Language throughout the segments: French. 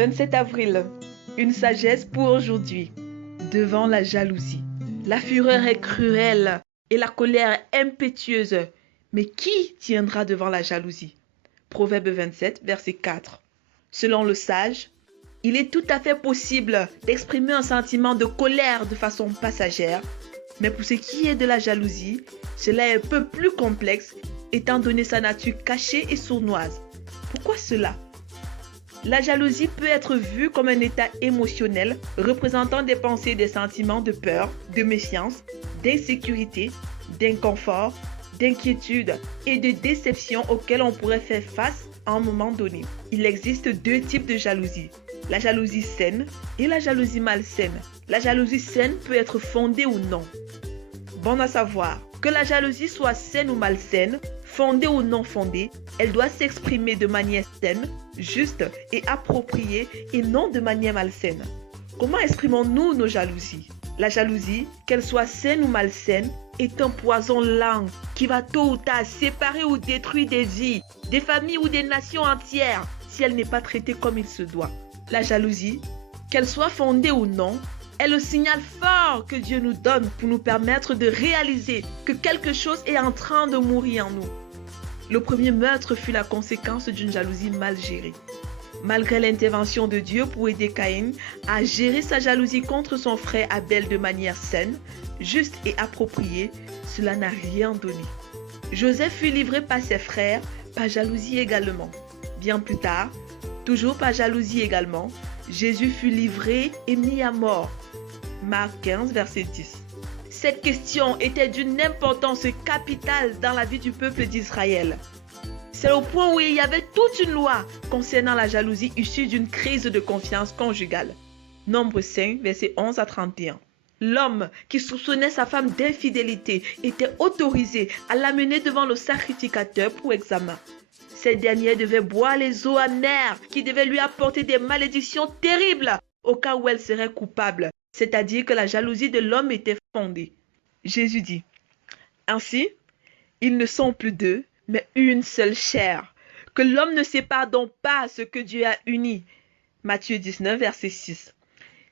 27 avril, une sagesse pour aujourd'hui. Devant la jalousie. La fureur est cruelle et la colère impétueuse. Mais qui tiendra devant la jalousie? Proverbe 27, verset 4. Selon le sage, il est tout à fait possible d'exprimer un sentiment de colère de façon passagère. Mais pour ce qui est de la jalousie, cela est un peu plus complexe étant donné sa nature cachée et sournoise. Pourquoi cela? La jalousie peut être vue comme un état émotionnel représentant des pensées et des sentiments de peur, de méfiance, d'insécurité, d'inconfort, d'inquiétude et de déception auxquels on pourrait faire face à un moment donné. Il existe deux types de jalousie, la jalousie saine et la jalousie malsaine. La jalousie saine peut être fondée ou non. Bon à savoir, que la jalousie soit saine ou malsaine, fondée ou non fondée, elle doit s'exprimer de manière saine, juste et appropriée et non de manière malsaine. Comment exprimons-nous nos jalousies? La jalousie, qu'elle soit saine ou malsaine, est un poison lent qui va tôt ou tard séparer ou détruire des vies, des familles ou des nations entières si elle n'est pas traitée comme il se doit. La jalousie, qu'elle soit fondée ou non, est le signal fort que Dieu nous donne pour nous permettre de réaliser que quelque chose est en train de mourir en nous. Le premier meurtre fut la conséquence d'une jalousie mal gérée. Malgré l'intervention de Dieu pour aider Caïn à gérer sa jalousie contre son frère Abel de manière saine, juste et appropriée, cela n'a rien donné. Joseph fut livré par ses frères, par jalousie également. Bien plus tard, toujours par jalousie également, Jésus fut livré et mis à mort. Marc 15, verset 10. Cette question était d'une importance capitale dans la vie du peuple d'Israël. C'est au point où il y avait toute une loi concernant la jalousie issue d'une crise de confiance conjugale. Nombre 5, verset 11 à 31. L'homme qui soupçonnait sa femme d'infidélité était autorisé à l'amener devant le sacrificateur pour examen. Cette dernière devait boire les eaux amères qui devaient lui apporter des malédictions terribles au cas où elle serait coupable, c'est-à-dire que la jalousie de l'homme était fondée. Jésus dit, « Ainsi, ils ne sont plus deux, mais une seule chair. Que l'homme ne sépare donc pas ce que Dieu a uni. » Matthieu 19, verset 6.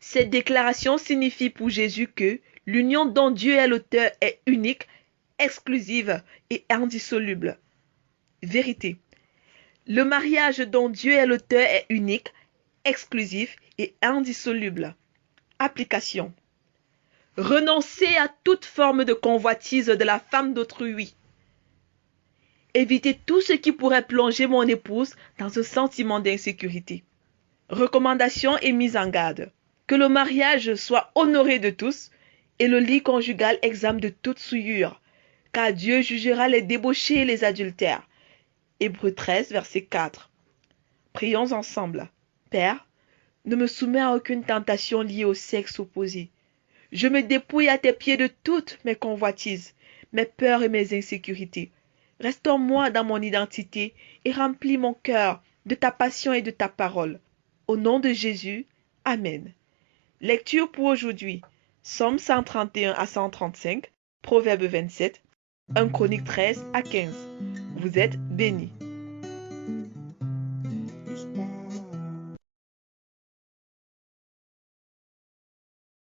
Cette déclaration signifie pour Jésus que l'union dont Dieu est l'auteur est unique, exclusive et indissoluble. Vérité. Le mariage dont Dieu est l'auteur est unique, exclusif et indissoluble. Application. Renoncer à toute forme de convoitise de la femme d'autrui. Éviter tout ce qui pourrait plonger mon épouse dans un sentiment d'insécurité. Recommandation et mise en garde. Que le mariage soit honoré de tous et le lit conjugal exempt de toute souillure, car Dieu jugera les débauchés et les adultères. Hébreux 13, verset 4. Prions ensemble. Père, ne me soumets à aucune tentation liée au sexe opposé. Je me dépouille à tes pieds de toutes mes convoitises, mes peurs et mes insécurités. Restaure-moi dans mon identité et remplis mon cœur de ta passion et de ta parole. Au nom de Jésus, Amen. Lecture pour aujourd'hui. Psaume 131 à 135, Proverbe 27, 1 Chronique 13 à 15. Vous êtes bénis.